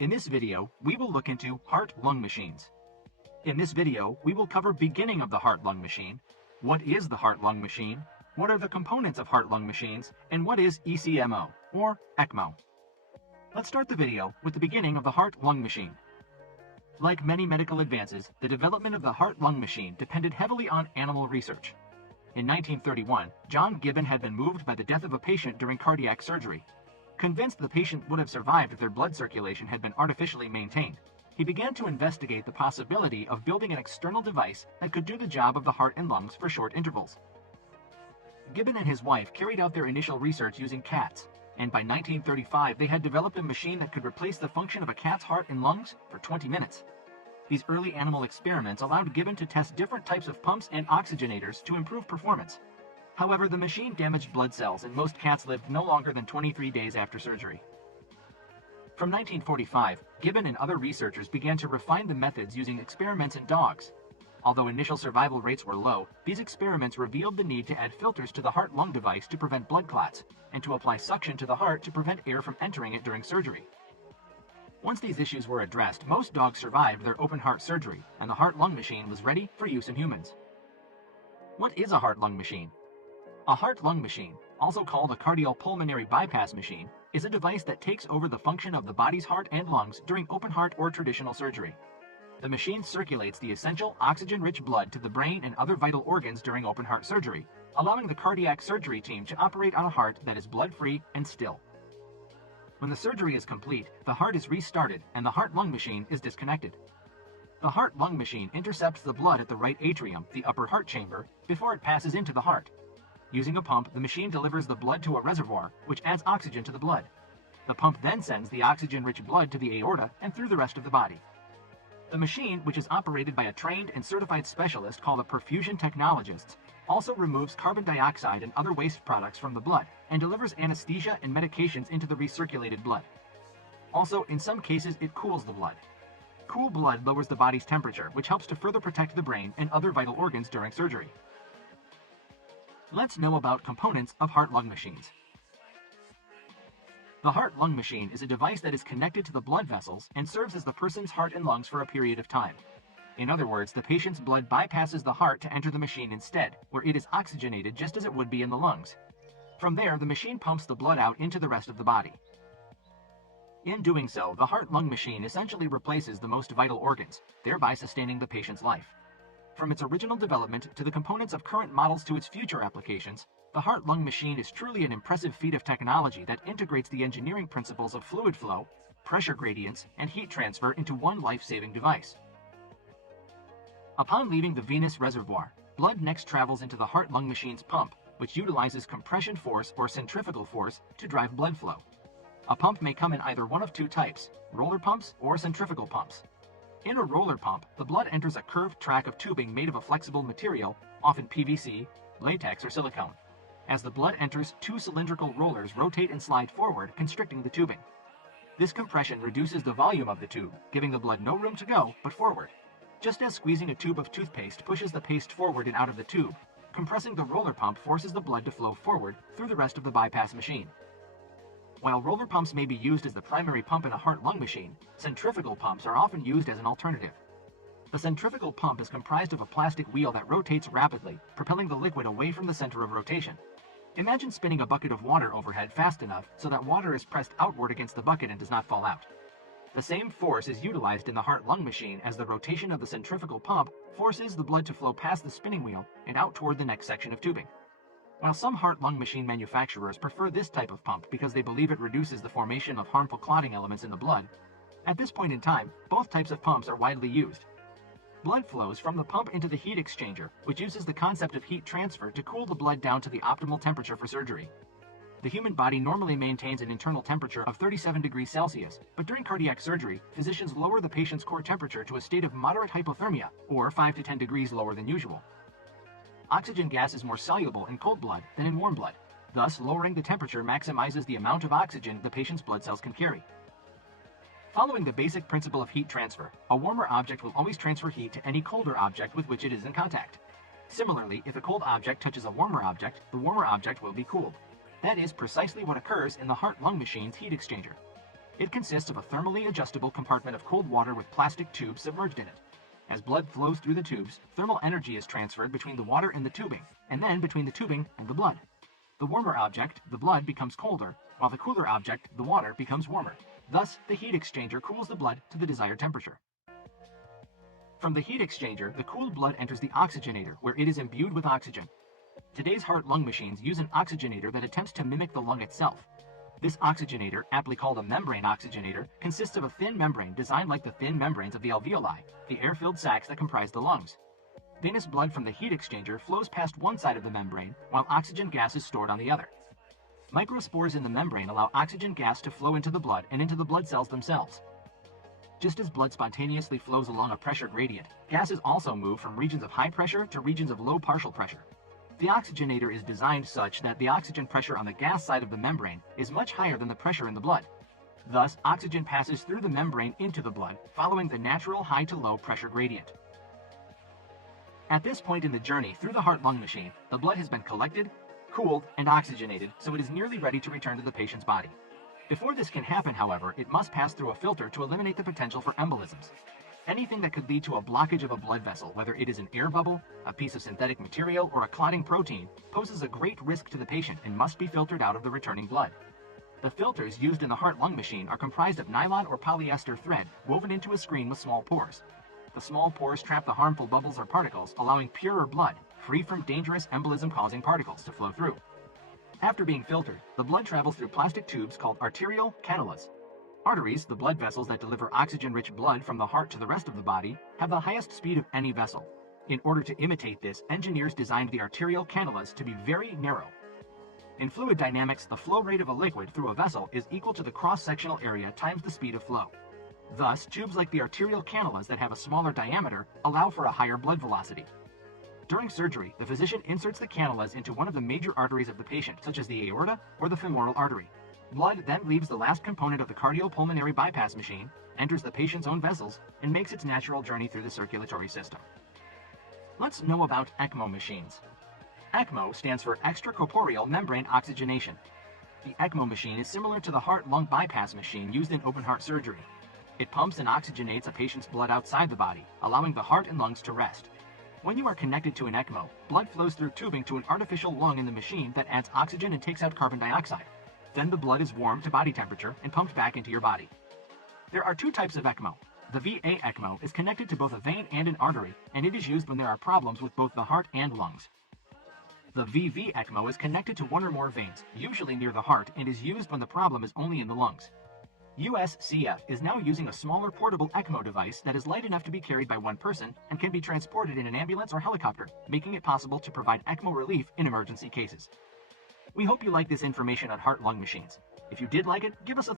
In this video, we will look into heart-lung machines. In this video, we will cover beginning of the heart-lung machine, what is the heart-lung machine, what are the components of heart-lung machines, and what is ECMO, or ECMO. Let's start the video with the beginning of the heart-lung machine. Like many medical advances, the development of the heart-lung machine depended heavily on animal research. In 1931, John Gibbon had been moved by the death of a patient during cardiac surgery. Convinced the patient would have survived if their blood circulation had been artificially maintained, he began to investigate the possibility of building an external device that could do the job of the heart and lungs for short intervals. Gibbon and his wife carried out their initial research using cats, and by 1935 they had developed a machine that could replace the function of a cat's heart and lungs for 20 minutes. These early animal experiments allowed Gibbon to test different types of pumps and oxygenators to improve performance. However, the machine damaged blood cells and most cats lived no longer than 23 days after surgery. From 1945, Gibbon and other researchers began to refine the methods using experiments in dogs. Although initial survival rates were low, these experiments revealed the need to add filters to the heart-lung device to prevent blood clots, and to apply suction to the heart to prevent air from entering it during surgery. Once these issues were addressed, most dogs survived their open-heart surgery, and the heart-lung machine was ready for use in humans. What is a heart-lung machine? A heart-lung machine, also called a cardiopulmonary bypass machine, is a device that takes over the function of the body's heart and lungs during open heart or traditional surgery. The machine circulates the essential oxygen-rich blood to the brain and other vital organs during open heart surgery, allowing the cardiac surgery team to operate on a heart that is blood-free and still. When the surgery is complete, the heart is restarted and the heart-lung machine is disconnected. The heart-lung machine intercepts the blood at the right atrium, the upper heart chamber, before it passes into the heart. Using a pump, the machine delivers the blood to a reservoir, which adds oxygen to the blood. The pump then sends the oxygen-rich blood to the aorta and through the rest of the body. The machine, which is operated by a trained and certified specialist called a perfusion technologist, also removes carbon dioxide and other waste products from the blood and delivers anesthesia and medications into the recirculated blood. Also, in some cases, it cools the blood. Cool blood lowers the body's temperature, which helps to further protect the brain and other vital organs during surgery. Let's know about components of heart-lung machines. The heart-lung machine is a device that is connected to the blood vessels and serves as the person's heart and lungs for a period of time. In other words, the patient's blood bypasses the heart to enter the machine instead, where it is oxygenated just as it would be in the lungs. From there, the machine pumps the blood out into the rest of the body. In doing so, the heart-lung machine essentially replaces the most vital organs, thereby sustaining the patient's life. From its original development to the components of current models to its future applications, the heart-lung machine is truly an impressive feat of technology that integrates the engineering principles of fluid flow, pressure gradients, and heat transfer into one life-saving device. Upon leaving the venous reservoir, blood next travels into the heart-lung machine's pump, which utilizes compression force or centrifugal force to drive blood flow. A pump may come in either one of two types, roller pumps or centrifugal pumps. In a roller pump, the blood enters a curved track of tubing made of a flexible material, often PVC, latex, or silicone. As the blood enters, two cylindrical rollers rotate and slide forward, constricting the tubing. This compression reduces the volume of the tube, giving the blood no room to go but forward. Just as squeezing a tube of toothpaste pushes the paste forward and out of the tube, compressing the roller pump forces the blood to flow forward through the rest of the bypass machine. While roller pumps may be used as the primary pump in a heart-lung machine, centrifugal pumps are often used as an alternative. The centrifugal pump is comprised of a plastic wheel that rotates rapidly, propelling the liquid away from the center of rotation. Imagine spinning a bucket of water overhead fast enough so that water is pressed outward against the bucket and does not fall out. The same force is utilized in the heart-lung machine as the rotation of the centrifugal pump forces the blood to flow past the spinning wheel and out toward the next section of tubing. While some heart-lung machine manufacturers prefer this type of pump because they believe it reduces the formation of harmful clotting elements in the blood, at this point in time, both types of pumps are widely used. Blood flows from the pump into the heat exchanger, which uses the concept of heat transfer to cool the blood down to the optimal temperature for surgery. The human body normally maintains an internal temperature of 37 degrees Celsius, but during cardiac surgery, physicians lower the patient's core temperature to a state of moderate hypothermia, or 5 to 10 degrees lower than usual. Oxygen gas is more soluble in cold blood than in warm blood. Thus, lowering the temperature maximizes the amount of oxygen the patient's blood cells can carry. Following the basic principle of heat transfer, a warmer object will always transfer heat to any colder object with which it is in contact. Similarly, if a cold object touches a warmer object, the warmer object will be cooled. That is precisely what occurs in the heart-lung machine's heat exchanger. It consists of a thermally adjustable compartment of cold water with plastic tubes submerged in it. As blood flows through the tubes, thermal energy is transferred between the water and the tubing, and then between the tubing and the blood. The warmer object, the blood, becomes colder, while the cooler object, the water, becomes warmer. Thus, the heat exchanger cools the blood to the desired temperature. From the heat exchanger, the cooled blood enters the oxygenator, where it is imbued with oxygen. Today's heart-lung machines use an oxygenator that attempts to mimic the lung itself. This oxygenator, aptly called a membrane oxygenator, consists of a thin membrane designed like the thin membranes of the alveoli, the air-filled sacs that comprise the lungs. Venous blood from the heat exchanger flows past one side of the membrane, while oxygen gas is stored on the other. Microspores in the membrane allow oxygen gas to flow into the blood and into the blood cells themselves. Just as blood spontaneously flows along a pressure gradient, gases also move from regions of high pressure to regions of low partial pressure. The oxygenator is designed such that the oxygen pressure on the gas side of the membrane is much higher than the pressure in the blood. Thus, oxygen passes through the membrane into the blood, following the natural high to low pressure gradient. At this point in the journey through the heart-lung machine, the blood has been collected, cooled, and oxygenated, so it is nearly ready to return to the patient's body. Before this can happen, however, it must pass through a filter to eliminate the potential for embolisms. Anything that could lead to a blockage of a blood vessel, whether it is an air bubble, a piece of synthetic material, or a clotting protein, poses a great risk to the patient and must be filtered out of the returning blood. The filters used in the heart-lung machine are comprised of nylon or polyester thread woven into a screen with small pores. The small pores trap the harmful bubbles or particles, allowing purer blood, free from dangerous embolism-causing particles, to flow through. After being filtered, the blood travels through plastic tubes called arterial cannulas. Arteries, the blood vessels that deliver oxygen-rich blood from the heart to the rest of the body, have the highest speed of any vessel. In order to imitate this, engineers designed the arterial cannulas to be very narrow. In fluid dynamics, the flow rate of a liquid through a vessel is equal to the cross-sectional area times the speed of flow. Thus, tubes like the arterial cannulas that have a smaller diameter allow for a higher blood velocity. During surgery, the physician inserts the cannulas into one of the major arteries of the patient, such as the aorta or the femoral artery. Blood then leaves the last component of the cardiopulmonary bypass machine, enters the patient's own vessels, and makes its natural journey through the circulatory system. Let's know about ECMO machines. ECMO stands for extracorporeal membrane oxygenation. The ECMO machine is similar to the heart-lung bypass machine used in open-heart surgery. It pumps and oxygenates a patient's blood outside the body, allowing the heart and lungs to rest. When you are connected to an ECMO, blood flows through tubing to an artificial lung in the machine that adds oxygen and takes out carbon dioxide. Then the blood is warmed to body temperature and pumped back into your body. There are two types of ECMO. The VA ECMO is connected to both a vein and an artery, and it is used when there are problems with both the heart and lungs. The VV ECMO is connected to one or more veins, usually near the heart, and is used when the problem is only in the lungs. USCF is now using a smaller portable ECMO device that is light enough to be carried by one person and can be transported in an ambulance or helicopter, making it possible to provide ECMO relief in emergency cases. We hope you like this information on heart-lung machines. If you did like it, give us a